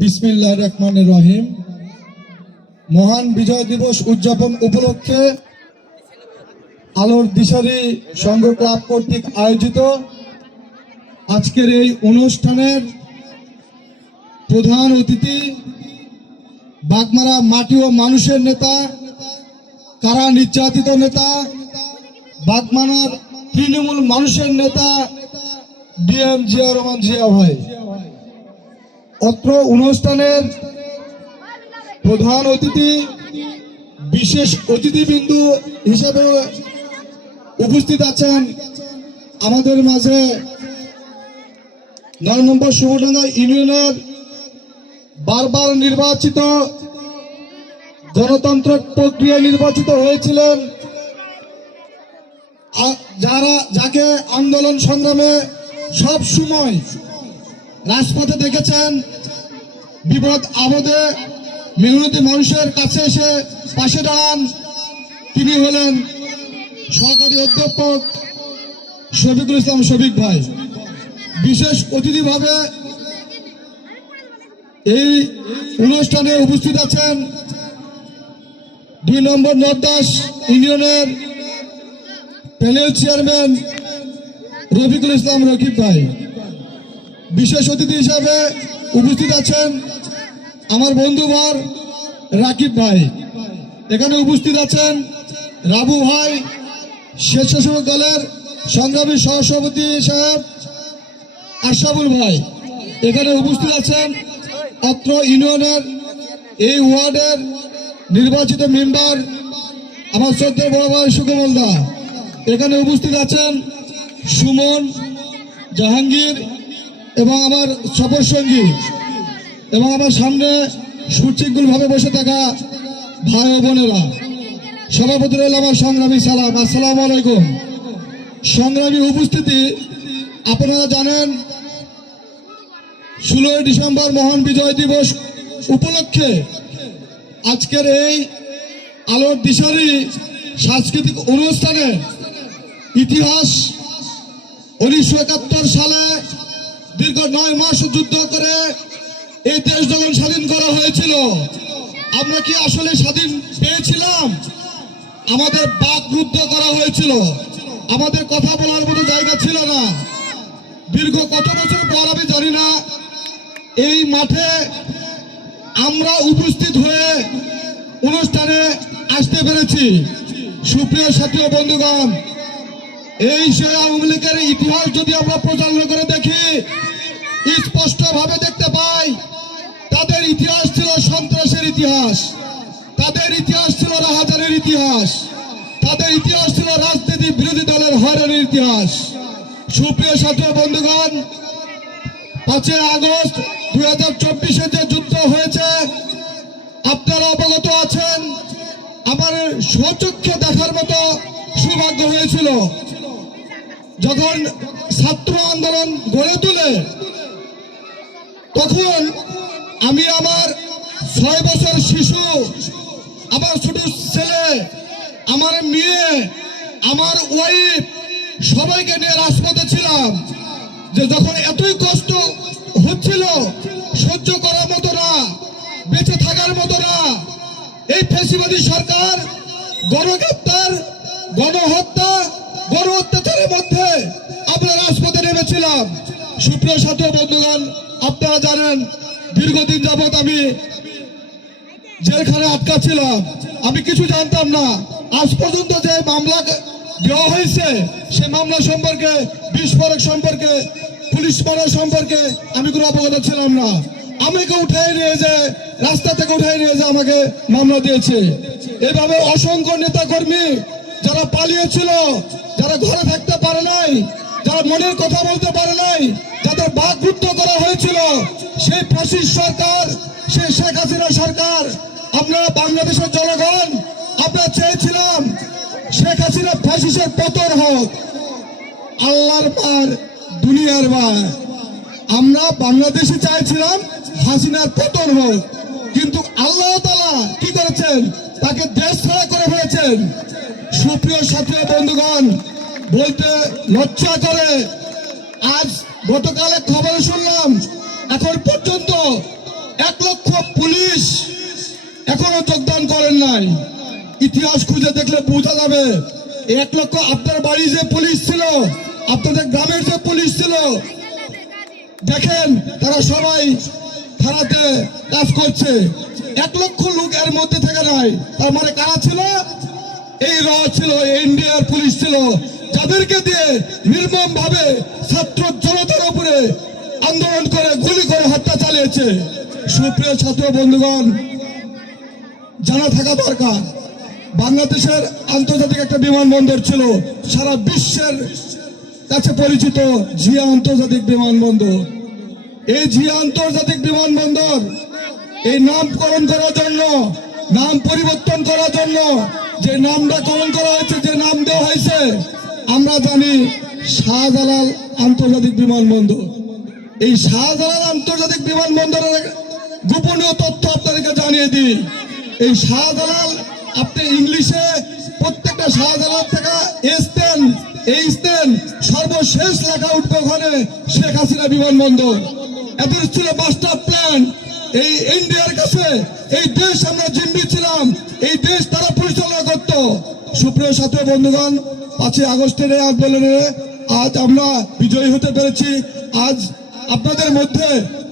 বিসমিল্লাহির রহমানির রহিম। মহান বিজয় দিবস উদযাপন উপলক্ষে আলোর দিশারি সংঘ ক্লাব কর্তৃক আয়োজিত আজকের এই অনুষ্ঠানের প্রধান অতিথি বাগমারা মাটি ও মানুষের নেতা, কারা নির্যাতিত নেতা, বাগমারার তৃণমূল মানুষের নেতা ডিএম জিয়া রহমান জিয়া ভাই। অত্র অনুষ্ঠানের প্রধান অতিথি, বিশেষ অতিথিবৃন্দু হিসেবে উপস্থিত আছেন আমাদের মাঝে ৯ নম্বর সুবর্ণডাঙ্গা ইউনিয়নের বারবার নির্বাচিত, গণতন্ত্র প্রক্রিয়া নির্বাচিত হয়েছিলেন, যাকে আন্দোলন সংগ্রামে সব সময় রাজপথে দেখেছেন, বিপদ আপদে মেহনতি মানুষের কাছে এসে পাশে দাঁড়ান। তিনি হলেন সহকারী অধ্যাপক শফিকুল ইসলাম শফিক ভাই। বিশেষ অতিথিভাবে এই অনুষ্ঠানে উপস্থিত আছেন ২ নম্বর নরদাস ইউনিয়নের প্যানেল চেয়ারম্যান রফিকুল ইসলাম রকিব ভাই। বিশেষ অতিথি হিসাবে উপস্থিত আছেন আমার বন্ধুবর রাকিব ভাই। এখানে উপস্থিত আছেন রাবু ভাই, স্বেচ্ছাসেবক দলের সংগ্রামী সহসভাপতি সাহেব আশরাফুল ভাই। এখানে উপস্থিত আছেন অত্র ইউনিয়নের এই ওয়ার্ডের নির্বাচিত মেম্বার আমার শ্রদ্ধেয় বড় ভাই সুকমল দা। এখানে উপস্থিত আছেন সুমন, জাহাঙ্গীর এবং আমার সফর সঙ্গী, এবং আমার সামনে সুশৃঙ্খলভাবে বসে থাকা ভাই ও বোনেরা। সভাপতি রইল আমার সংগ্রামী সালাম, আসসালামু আলাইকুম। সংগ্রামী উপস্থিতি, আপনারা জানেন 16 ডিসেম্বর মহান বিজয় দিবস উপলক্ষে আজকের এই আলোর দিশারি সাংস্কৃতিক অনুষ্ঠানে ইতিহাস 1971 সালে দীর্ঘ 9 মাস যুদ্ধ করে এই দেশ যখন স্বাধীন করা হয়েছিল, আমরা কি আসলে স্বাধীন পেয়েছিলাম? আমাদের বাকরুদ্ধ করা হয়েছিল, আমাদের কথা বলার মতো জায়গা ছিল না। দীর্ঘ কত বছর পর আমি জানি না এই মাঠে আমরা উপস্থিত হয়ে অনুষ্ঠানে আসতে পেরেছি। সুপ্রিয় সাথী ও বন্ধুগণ, এই সেই আওয়ামী লীগের ইতিহাস যদি আমরা পরিচালনা করে দেখি, স্পষ্ট ভাবে দেখতে পাই তাদের ইতিহাস ছিল সন্ত্রাসের ইতিহাস, তাদের ইতিহাস ছিল রাহাজানের ইতিহাস, তাদের ইতিহাস ছিল রাজনীতি বিরোধী দলের হয়রানির ইতিহাস। সুপ্রিয় সাথী ও বন্ধুগণ, 5 আগস্ট 2024-এ যে যুদ্ধ হয়েছে আপনারা অবগত আছেন। আমার স্বচক্ষে দেখার মতো সৌভাগ্য হয়েছিল যখন ছাত্র আন্দোলন গড়ে তোলে। তখন আমি আমার 6 বছর শিশু, আমার ছোট ছেলে, আমার মেয়ে, আমার ওয়াইফ সবাইকে নিয়ে রাজপথে ছিলাম। যে যখন এতই কষ্ট হচ্ছিল, সহ্য করার মতো না, বেঁচে থাকার মতো না, এই ফ্যাসিবাদী সরকার গণগ্রেপ্তার, গণহত্যা, গণ অত্যাচারের মধ্যে আমরা রাজপথে নেমেছিলাম। সুপ্রিয় সাথী বন্ধুগণ, আপনারা জানেন দীর্ঘদিন যাবৎ আমি জেলখানে আটকা ছিলাম। আমি কিছু জানতাম না। আজ পর্যন্ত যে মামলা দেওয়া হয়েছে সে মামলা সম্পর্কে, বিস্ফোরক সম্পর্কে, পুলিশ মারা সম্পর্কে আমি কোনো অবগত ছিলাম না। আমাকে উঠাই নিয়ে যায়, রাস্তা থেকে উঠাই নিয়ে যায় আমাকে মামলা দিয়েছে। এভাবে অসংখ্য নেতা কর্মী যারা পালিয়েছিল, যারা ঘরে থাকতে পারে নাই, যারা মনের কথা বলতে পারে নাই, যাদের বাকরুদ্ধ করা হয়েছিল, সেই ফ্যাসিস্ট সরকার, সেই শেখ হাসিনা সরকার, আমরা বাংলাদেশের জনগণ আমরা চেয়েছিলাম শেখ হাসিনা ফ্যাসিস্টের পতন হোক। আল্লাহর মার, দুনিয়ার মার, আমরা বাংলাদেশে চাইছিলাম হাসিনার পতন হোক, কিন্তু আল্লাহ তাআলা কি করেছেন? তাকে দেশ ছাড়া করে ফেলেছেন। সুপ্রিয় সাথী বন্ধুগণ, বলতে লজ্জা করে, আজ গতকাল খবরে শুনলাম নাই, ইতিহাস খুঁজে দেখলে বোঝা যাবে। 1 লক্ষ আপনার বাড়ি যে পুলিশ ছিল, আপনাদের গ্রামের যে পুলিশ ছিল, দেখেন তারা সবাই থানাতে কাজ করছে। 1 লক্ষ লোক এর মধ্যে থেকে নাই, তার মানে কারা ছিল? এই র ছিল, ইন্ডিয়ার পুলিশ ছিল, যাদেরকে দিয়ে নির্মম ভাবে ছাত্র জনতার উপরে আন্দোলন করে গুলি করে হত্যা চালিয়েছে। সুপ্রিয় ছাত্র বন্ধুগণ, জানা থাকা দরকার, বাংলাদেশের আন্তর্জাতিক একটা বিমানবন্দর ছিল, সারা বিশ্বের কাছে পরিচিত জিয়া আন্তর্জাতিক বিমানবন্দর। এই জিয়া আন্তর্জাতিক বিমানবন্দর এই নামকরণ করার জন্য, নাম পরিবর্তন করার জন্য যে নামকরণ করা হয়েছে, যে নাম দেওয়া হয়েছে, আমরা জানি শাহজালাল আন্তর্জাতিক বিমানবন্দর। এই শাহজালাল আন্তর্জাতিক বিমানবন্দরের গোপনীয় তথ্য আপনাদেরকে জানিয়ে দিই। এই শাহজালাল, আপনি ইংলিশে প্রত্যেকটা শাহজালাল থেকে সর্বশেষ লেখা উঠবে ওখানে শেখ হাসিনা বিমানবন্দর। এদের ছিল মাস্টার প্ল্যান। এই ইন্ডিয়ার কাছে এই দেশ আমরা জিম্মি ছিলাম, এই দেশ তারা পরিচালনা করত। সুপ্রিয় ছাত্র বন্ধুগণ, 5ই আগস্টের এই আন্দোলনে আজ আমরা বিজয়ী হতে পেরেছি। আজ আপনাদের মধ্যে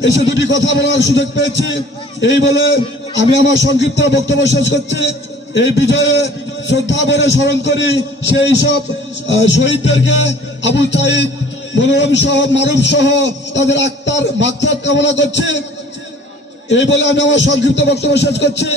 এসে দুটি কথা বলার সুযোগ পেয়েছি। এই বলে আমি আমার সংক্ষিপ্ত বক্তব্য শেষ করছি। এই বিজয়ে শ্রদ্ধা ভরে স্মরণ করি সেই সব শহীদদেরকে, আবু সাইদ, মনোরম সহ, মারুফ সহ তাদের আত্মার মাগফিরাত কামনা করছি। এই বলে আমি আমার সংক্ষিপ্ত বক্তব্য শেষ করছি।